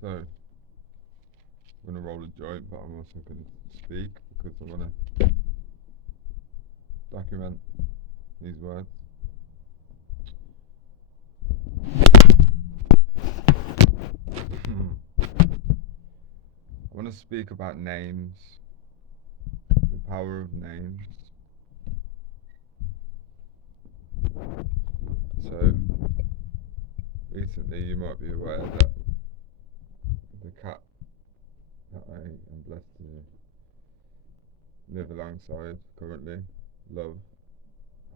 So, I'm going to roll a joint, but I'm also going to speak because I want to document these words. I want to speak about names, the power of names. So, recently you might be aware that the cat that I am blessed to live alongside currently, Love,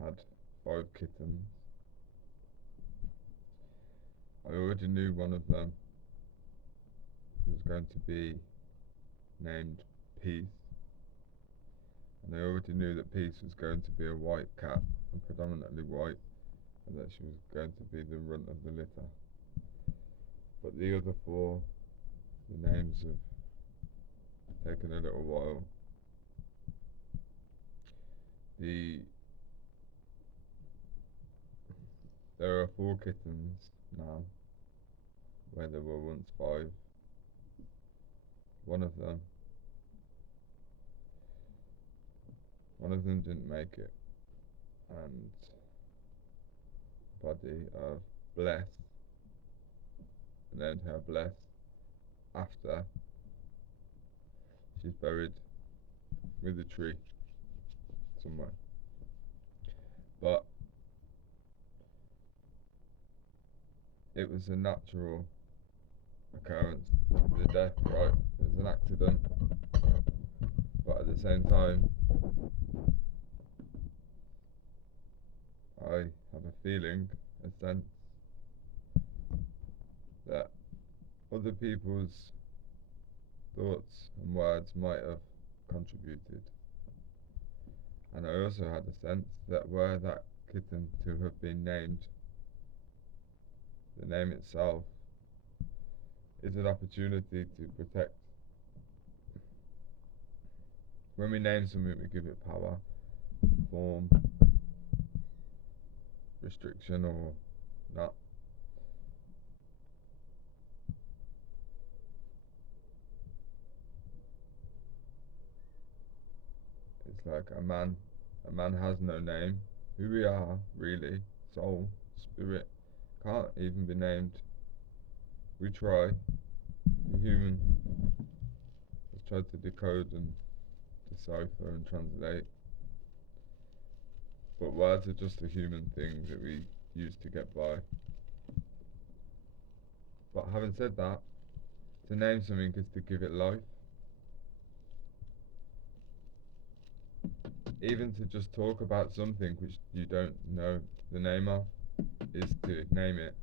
had 5 kittens. I already knew one of them was going to be named Peace, and I already knew that Peace was going to be a white cat, and predominantly white, and that she was going to be the runt of the litter. But the other 4, the names have taken a little while. There are 4 kittens now, where there were once 5. One of them didn't make it, and body of Bless named her Bless after she's buried with a tree somewhere. But it was a natural occurrence, the death, right? It was an accident, but at the same time, I have a feeling, a sense, that other people's thoughts and words might have contributed. And I also had a sense that were that kitten to have been named, the name itself is an opportunity to protect. When we name something, we give it power, form, restriction, or not. It's like a man has no name. Who we are, really, soul, spirit, can't even be named. We try. The human has tried to decode and decipher and translate. But words are just a human thing that we use to get by. But having said that, to name something is to give it life. Even to just talk about something which you don't know the name of is to name it.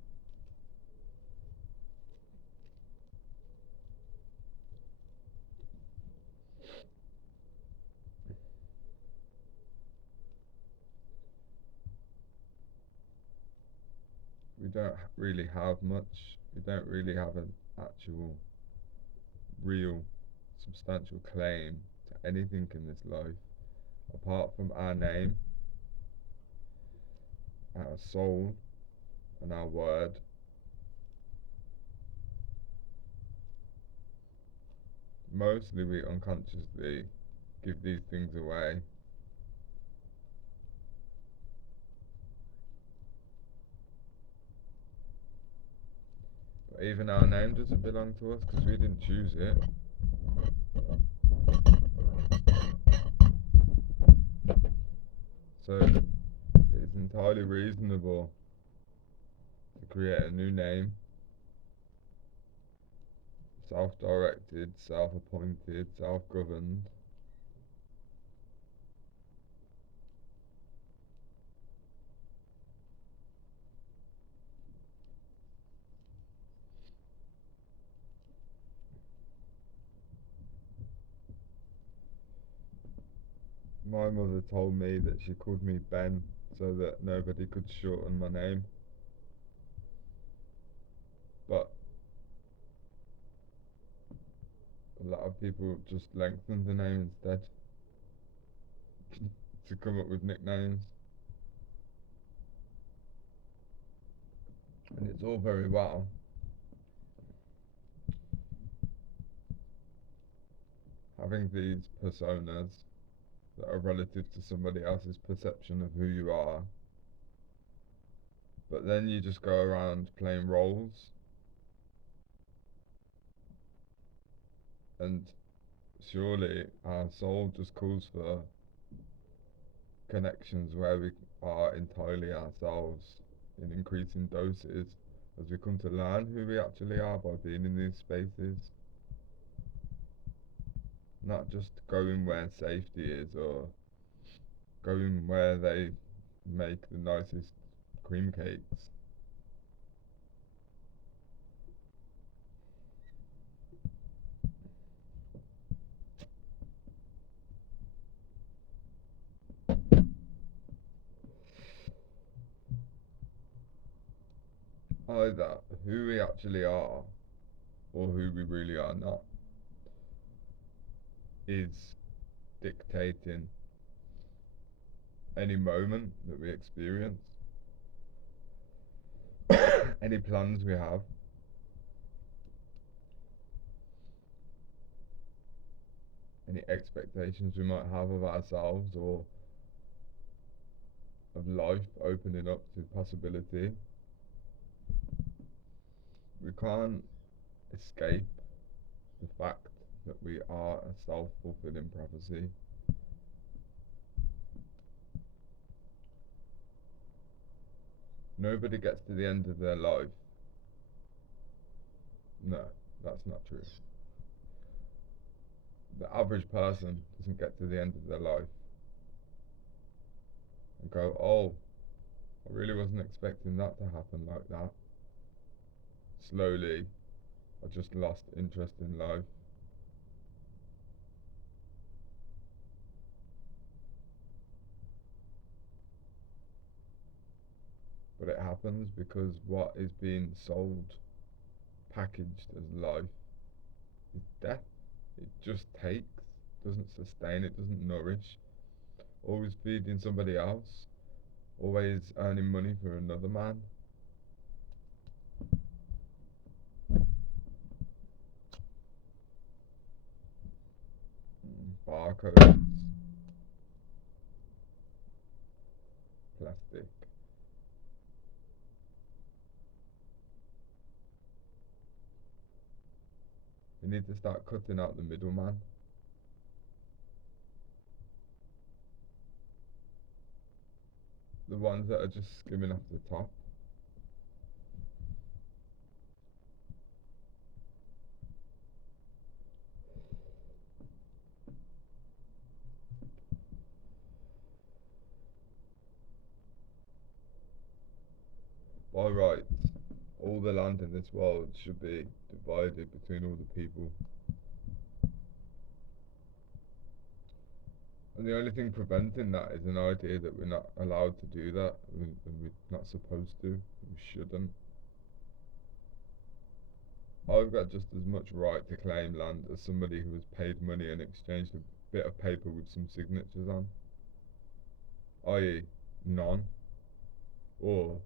We don't really have much. We don't really have an actual, real, substantial claim to anything in this life apart from our name, our soul, and our word. Mostly we unconsciously give these things away. But even our name doesn't belong to us because we didn't choose it. So it's entirely reasonable to create a new name, self-directed, self-appointed, self-governed. My mother told me that she called me Ben so that nobody could shorten my name. But a lot of people just lengthen the name instead to come up with nicknames. And it's all very well. having these personas that are relative to somebody else's perception of who you are, but then you just go around playing roles, and surely our soul just calls for connections where we are entirely ourselves in increasing doses as we come to learn who we actually are by being in these spaces. Not just going where safety is or going where they make the nicest cream cakes. Either who we actually are or who we really are not is dictating any moment that we experience, any plans we have, any expectations we might have of ourselves or of life opening up to possibility. We can't escape the fact that we are a self-fulfilling prophecy. Nobody gets to the end of their life. No, that's not true. The average person doesn't get to the end of their life and go, oh, I really wasn't expecting that to happen like that. Slowly, I just lost interest in life. But it happens because what is being sold, packaged as life, is death. It just takes, doesn't sustain, it doesn't nourish. Always feeding somebody else, always earning money for another man. Barcodes, plastic. We need to start cutting out the middleman. The ones that are just skimming off the top. By rights, all the land in this world should be divided between all the people. And the only thing preventing that is an idea that we're not allowed to do that, and we're not supposed to, we shouldn't. I've got just as much right to claim land as somebody who has paid money and exchanged a bit of paper with some signatures on, i.e. none, or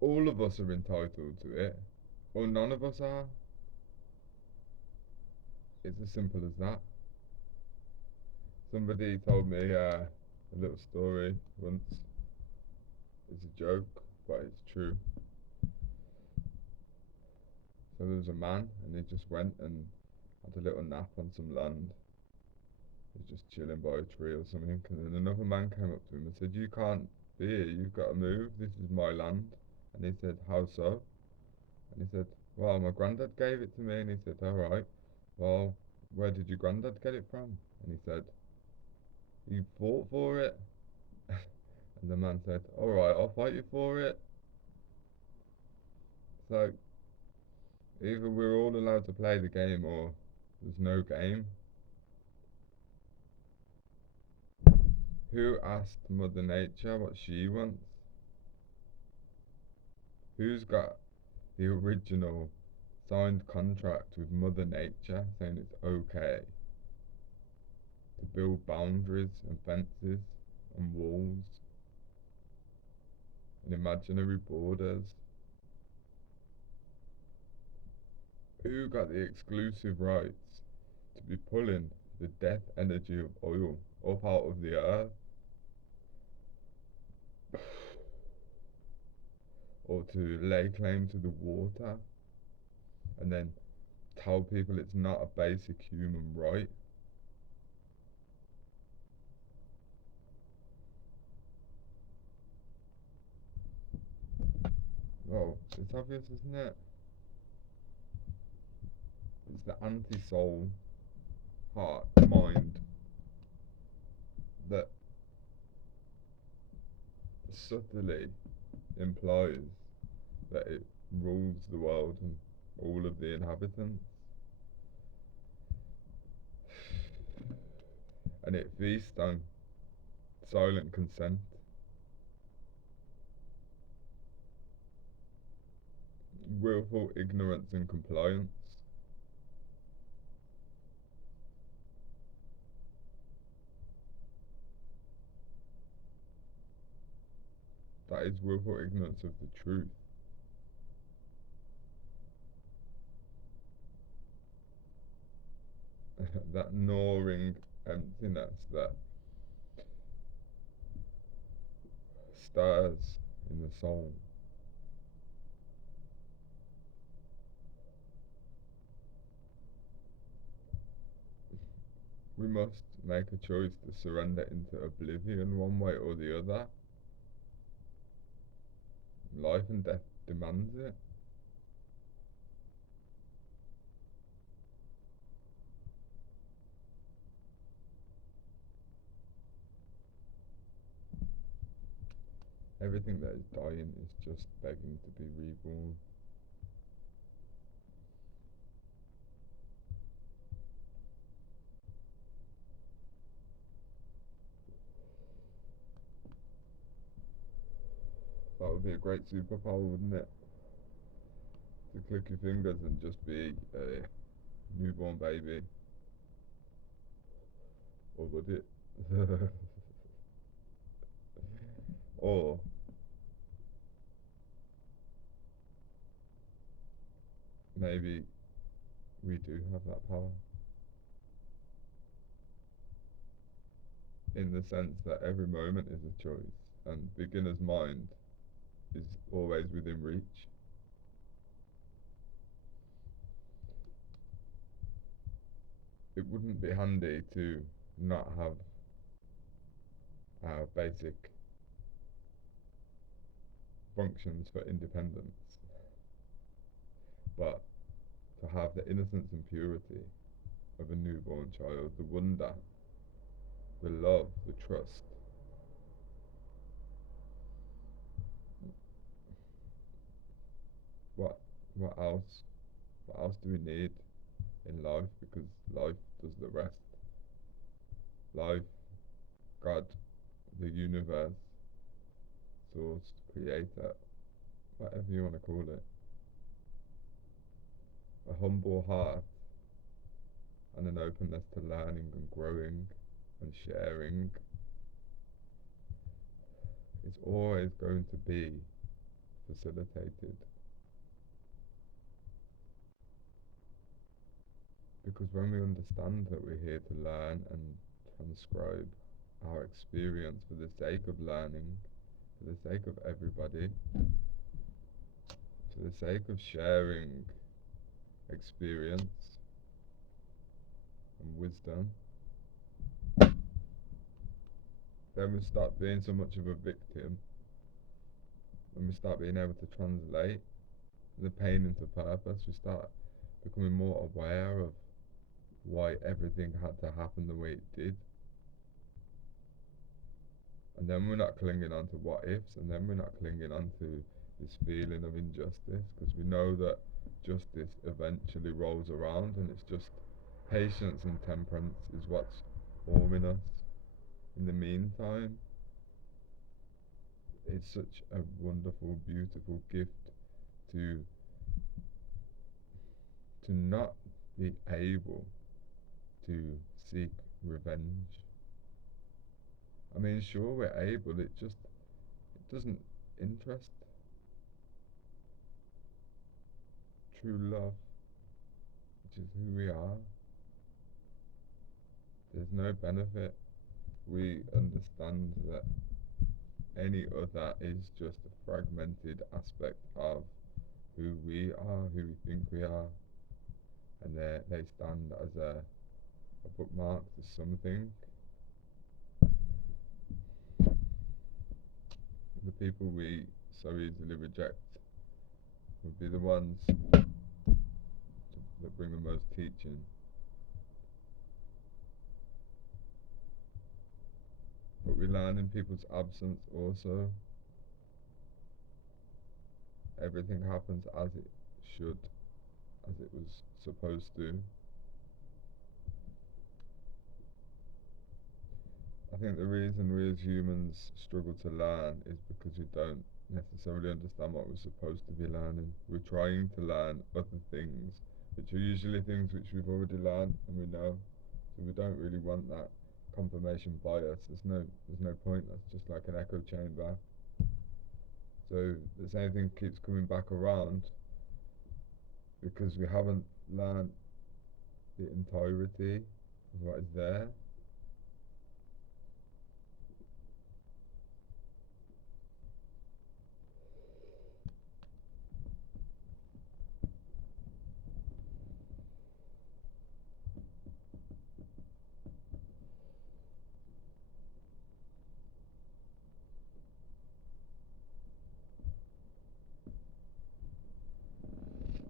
all of us are entitled to it, or none of us are. It's as simple as that. Somebody told me a little story once. It's a joke, but it's true. So there was a man, and he just went and had a little nap on some land. He was just chilling by a tree or something, and then another man came up to him and said, "You can't be here, you've got to move, this is my land." And he said, "How so?" And he said, "Well, my granddad gave it to me." And he said, "Alright, well, where did your granddad get it from?" And he said, "You fought for it." And the man said, "Alright, I'll fight you for it." So, either we're all allowed to play the game or there's no game. Who asked Mother Nature what she wants? Who's got the original signed contract with Mother Nature saying it's okay to build boundaries and fences and walls and imaginary borders? Who got the exclusive rights to be pulling the death energy of oil up out of the earth, or to lay claim to the water and then tell people it's not a basic human right? Well, it's obvious, isn't it? It's the anti soul, heart, mind that subtly implies that it rules the world and all of the inhabitants. And it feasts on silent consent, willful ignorance and compliance. That is willful ignorance of the truth. That gnawing emptiness that stirs in the soul. We must make a choice to surrender into oblivion one way or the other. Life and death demands it. Everything that is dying is just begging to be reborn. That would be a great superpower, wouldn't it? To click your fingers and just be a newborn baby. Or would it? Or maybe we do have that power. In the sense that every moment is a choice, and beginner's mind is always within reach. It wouldn't be handy to not have our basic functions for independence, but to have the innocence and purity of a newborn child, the wonder, the love, the trust. What what else? What else do we need in life? Because life does the rest. Life, God, the universe, source, creator, whatever you want to call it. A humble heart and an openness to learning and growing and sharing is always going to be facilitated, because when we understand that we're here to learn and transcribe our experience for the sake of learning, for the sake of everybody, for the sake of sharing experience and wisdom, then we start being so much of a victim, when we start being able to translate the pain into purpose, we start becoming more aware of why everything had to happen the way it did. And then we're not clinging on to what ifs, and then we're not clinging on to this feeling of injustice, because we know that justice eventually rolls around, and it's just patience and temperance is what's forming us. In the meantime, it's such a wonderful, beautiful gift to not be able to seek revenge. I mean, sure, we're able, it doesn't interest true love. is who we are. There's no benefit. We understand that any other is just a fragmented aspect of who we are, who we think we are, and they stand as a bookmark to something. The people we so easily reject would be the ones that bring the most teaching. But we learn in people's absence also. Everything happens as it should, as it was supposed to. I think the reason we as humans struggle to learn is because we don't necessarily understand what we're supposed to be learning. We're trying to learn other things, which are usually things which we've already learned and we know. So we don't really want that confirmation bias. There's no point. That's just like an echo chamber. So the same thing keeps coming back around because we haven't learned the entirety of what is there.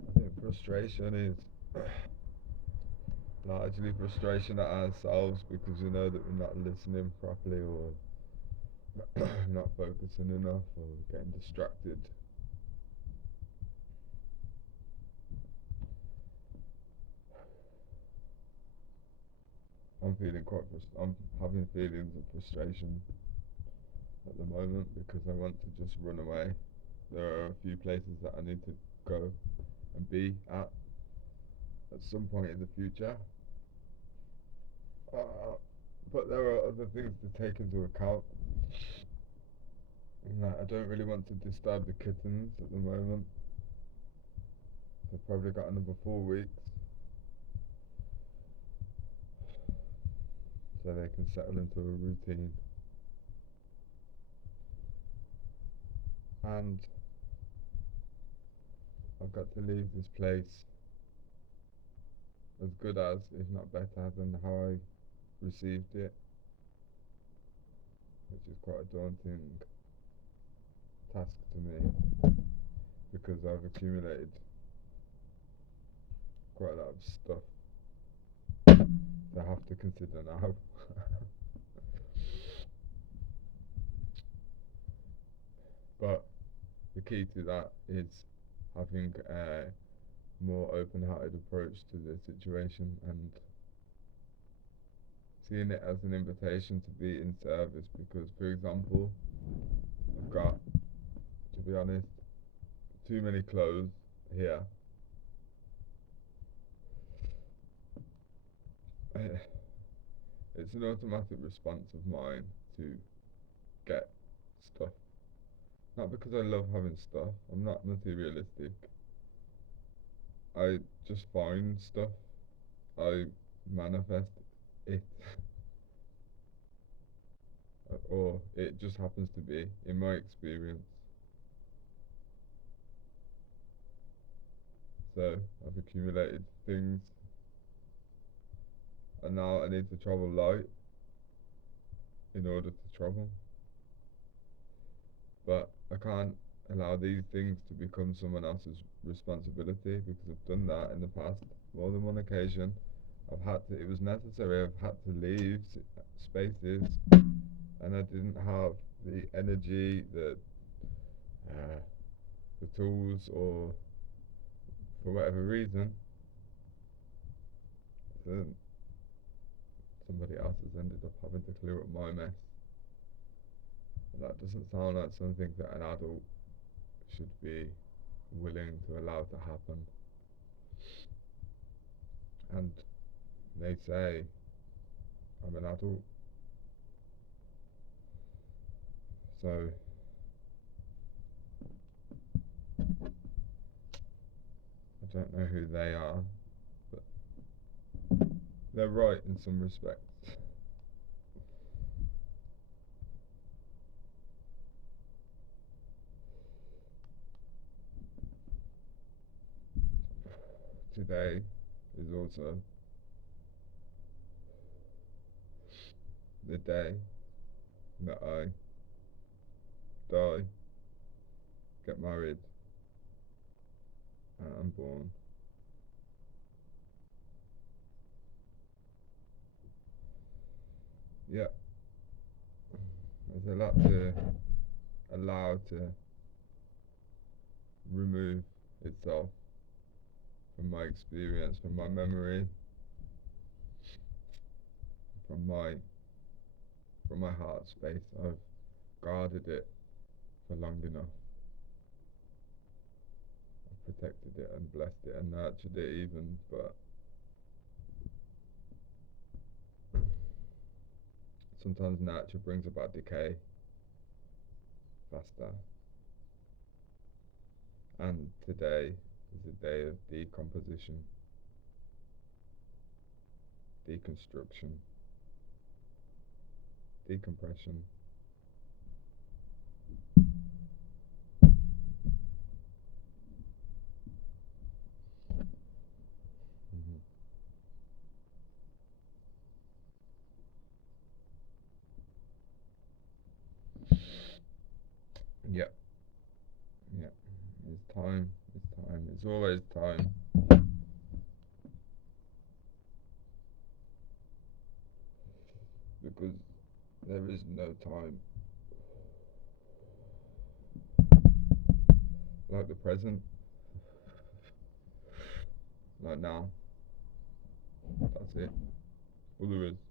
I think frustration is largely frustration at ourselves because we know that we're not listening properly or not focusing enough or getting distracted. I'm having feelings of frustration at the moment because I want to just run away. There are a few places that I need to go and be at some point in the future. But there are other things to take into account. I don't really want to disturb the kittens at the moment. I've probably got another 4 weeks so they can settle into a routine. And I've got to leave this place as good as, if not better, than how I received it, which is quite a daunting task to me because I've accumulated quite a lot of stuff to have to consider now. But the key to that is having a more open-hearted approach to the situation and seeing it as an invitation to be in service because, for example, I've got, to be honest, too many clothes here. It's an automatic response of mine to get stuff. Not because I love having stuff, I'm not materialistic. I just find stuff, I manifest it, or it just happens to be, in my experience. So I've accumulated things, and now I need to travel light in order to travel. But I can't allow these things to become someone else's responsibility because I've done that in the past more than one occasion. It was necessary, I've had to leave spaces and I didn't have the energy, the tools, or for whatever reason, then somebody else has ended up having to clear up my mess. And that doesn't sound like something that an adult should be willing to allow to happen. And they say I'm an adult, so I don't know who they are, but they're right in some respects. Today is also the day that I die, get married, and I'm born. Yeah, there's a lot to allow to remove itself from my experience, from my memory, from my heart space. I've guarded it for long enough. I've protected it and blessed it and nurtured it even, but sometimes nurture brings about decay faster. And today is a day of decomposition, deconstruction, decompression. Mm-hmm. Yeah, yeah. It's time. It's time. It's always time. Because there is no time like the present, like now. That's it. All there is.